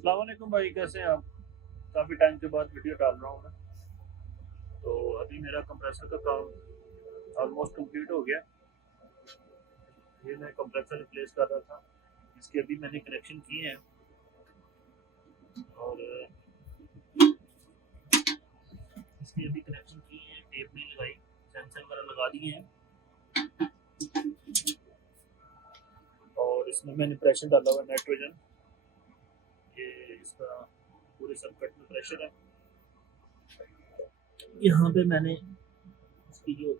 अस्सलाम वालेकुम भाई, कैसे हैं आप? काफ़ी टाइम के बाद वीडियो डाल रहा हूँ मैं। तो अभी मेरा कंप्रेसर का काम ऑलमोस्ट कंप्लीट हो गया। ये मैं कंप्रेसर रिप्लेस कर रहा था। इसके अभी मैंने कनेक्शन किए हैं और इसके अभी कनेक्शन किए हैं, टेप नहीं लगाई, सेंसर वगैरह लगा दिए हैं और इसमें मैंने प्रेशर डाला हुआ नाइट्रोजन। ये इसका पूरे सर्किट में प्रेशर है। यहाँ पे मैंने इसकी जो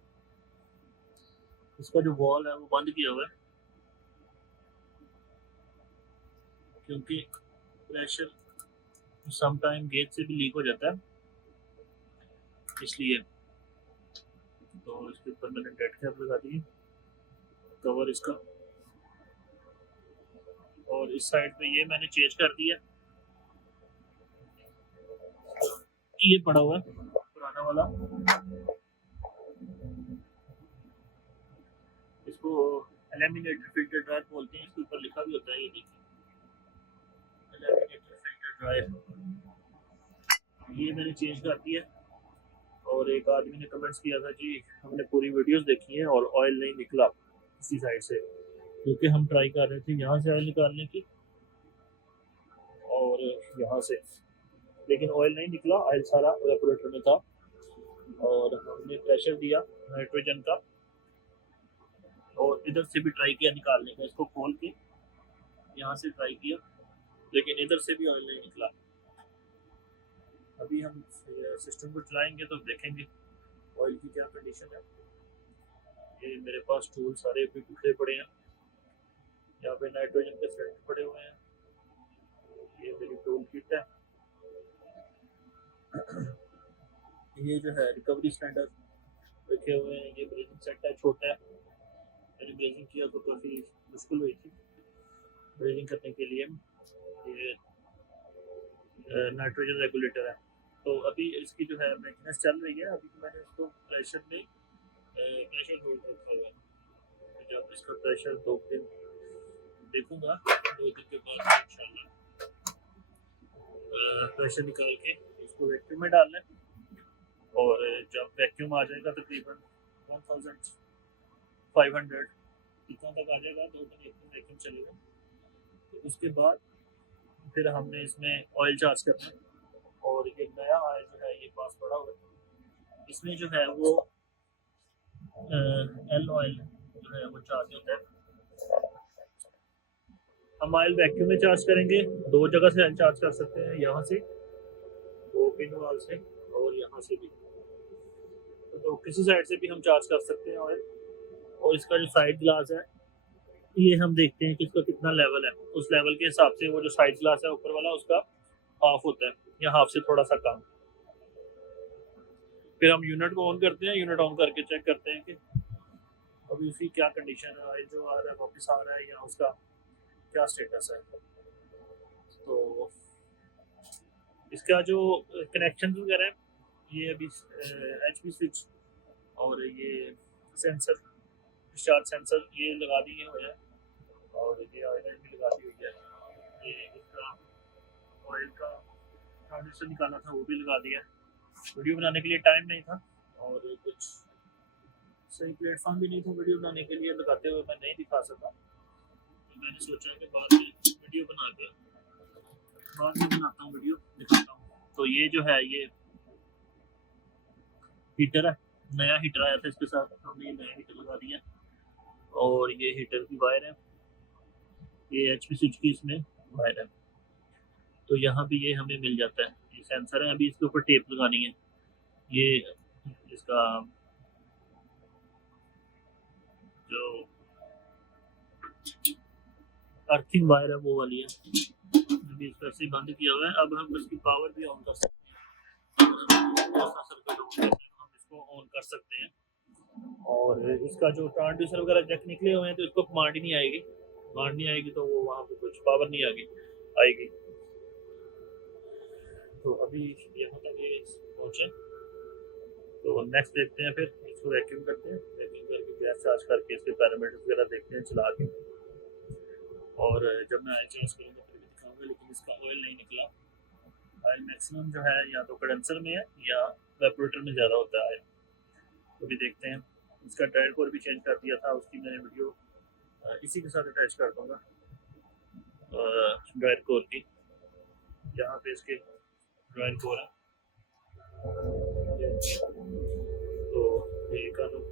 इसका जो वॉल है वो बंद किया हुआ है क्योंकि प्रेशर सम टाइम गेज से भी लीक हो जाता है, इसलिए। तो इसके ऊपर मैंने डेड कैप लगा दी, कवर इसका। और इस साइड पे ये मैंने चेंज कर दिया, ये पड़ा हुआ है पुराना वाला। इसको एलिमिनेटर फिल्टर ड्राइव बोलते हैं, इसके ऊपर लिखा भी होता है, ये देखिए, एलिमिनेटर फिल्टर ड्राइव। ये मैंने चेंज कर दिया। और एक आदमी ने कमेंट्स किया था कि हमने पूरी वीडियोस देखी हैं और ऑयल नहीं निकला किसी साइड से, क्योंकि हम ट्राई कर रहे थे यहाँ से ऑयल निकालने की और यहाँ से, लेकिन ऑयल नहीं निकला। ऑयल सारा एवापोरेटर में था और हमने प्रेशर दिया नाइट्रोजन का और इधर से भी ट्राई किया निकालने का, इसको खोल के यहाँ से ट्राई किया, लेकिन इधर से भी ऑयल नहीं निकला। अभी हम सिस्टम को चलाएंगे तो देखेंगे ऑयल की क्या कंडीशन है। ये मेरे पास टूल सारे भी बिखरे पड़े हैं, यहाँ पे नाइट्रोजन के सिलेंडर पड़े हुए हैं, ये मेरी टूल किट है। ये जो है रिकवरी सिलेंडर रखे हुए हैं, ये ब्रेजिंग सेट है, छोटा है। मैंने ब्रेजिंग किया तो काफ़ी मुश्किल हुई थी ब्रेजिंग करने के लिए। ये नाइट्रोजन रेगुलेटर है। तो अभी इसकी जो है मेंटेनेंस चल रही है। अभी तो मैंने इसको प्रेशर में प्रेशर होल्ड रखा हुआ है। जब इसका प्रेशर 2 दिन देखूंगा, 2 दिन के बाद इंशाल्लाह प्रेशर निकाल के इसको वैक्यूम में डालना है। और जब वैक्यूम आ जाएगा तकरीबन 1500 इतना तक आ जाएगा, 2 दिन 1 दिन वैक्यूम चलेगा, तो उसके बाद फिर हमने इसमें ऑयल चार्ज करना है। और ये नया ऑयल जो है ये पास पड़ा हुआ है, इसमें जो है वो एल ऑयल जो है वो चार्ज होता है। हम ऑयल वैक्यूम में चार्ज करेंगे, 2 जगह से ऑयल चार्ज कर सकते हैं, यहाँ से वो पिन वाल से और यहाँ से भी। तो किसी साइड से भी हम चार्ज कर सकते हैं ऑयल। और इसका जो साइड ग्लास है ये हम देखते हैं कि इसका कितना लेवल है, उस लेवल के हिसाब से वो जो साइड ग्लास है ऊपर वाला उसका हाफ होता है या हाफ से थोड़ा सा कम। फिर हम यूनिट को ऑन करते हैं, यूनिट ऑन करके चेक करते हैं कि अभी उसकी क्या कंडीशन है, ऑयल जो आ रहा है वापस आ रहा है या उसका क्या स्टेटस है। तो इसका जो कनेक्शन वगैरह है, ये अभी HP स्विच और ये सेंसर, डिस्चार्ज सेंसर ये लगा दिए हुए हैं और ये ऑयल भी लगा दी हुई है। ये इसका ऑयल का ट्रांजिस्टर निकालना था वो भी लगा दिया। वीडियो बनाने के लिए टाइम नहीं था और कुछ सही प्लेटफॉर्म भी नहीं था वीडियो बनाने के लिए, लगाते हुए मैं नहीं दिखा सका। तो मैंने सोचा कि बाद में वीडियो बना के बाद में बनाता हूँ, वीडियो दिखाता हूँ। तो ये जो है ये हीटर है, नया हीटर आया था इसके साथ, हमने ये नया हीटर लगा दिया। और ये हीटर की वायर है, ये HP स्विच की इसमें वायर है। तो यहाँ भी ये हमें मिल जाता है, ये सेंसर है। अभी इसके ऊपर टेप लगानी है, ये इसका जो अर्थिंग वायर है वो वाली है। अभी इसका से बंद किया हुआ है। अब हम इसकी पावर भी ऑन कर सकते हैं, हम इसको ऑन कर सकते हैं। और इसका जो ट्रांसड्यूसर वगैरह जैक निकले हुए हैं तो इसको कमांड ही नहीं आएगी, कमांड नहीं आएगी तो वो वहाँ पे कुछ पावर नहीं आएगी। तो अभी यहाँ तक ये पहुँचे, तो नेक्स्ट देखते हैं, फिर इसको वैक्यूम करते हैं, वैक्यूम करके गैस चार्ज करके इसके पैरामीटर्स वगैरह देखते हैं चला के। और जब मैं चार्ज करूँगा फिर भी दिखाऊंगा, लेकिन इसका ऑयल नहीं निकला। ऑयल मैक्सिमम जो है या तो कंडेंसर में है या वेपोरेटर में ज़्यादा होता है। तो भी देखते हैं। इसका ड्रायर कोर भी चेंज कर दिया था, उसकी मैंने वीडियो इसी के साथ अटैच कर दूँगा। ड्रायर कोर की यहाँ पे इसके ड्रायर कोर है। तो ये कानून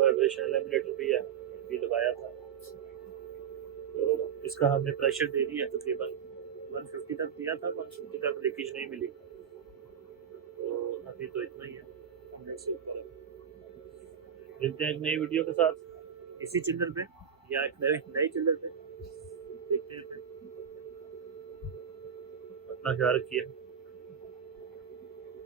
वाइब्रेशन एलिमिनेटर भी है, भी लगाया था। तो इसका हमने प्रेशर दे दिया तकरीबन 150 तक दिया था, 150 तक लीकेज नहीं मिली। तो अभी तो इतना ही है, 100 से ऊपर। मिलते हैं एक नई वीडियो के साथ इसी चैनल पे या एक नए चैनल पे। देखते हैं, अपना ख्याल रखिए।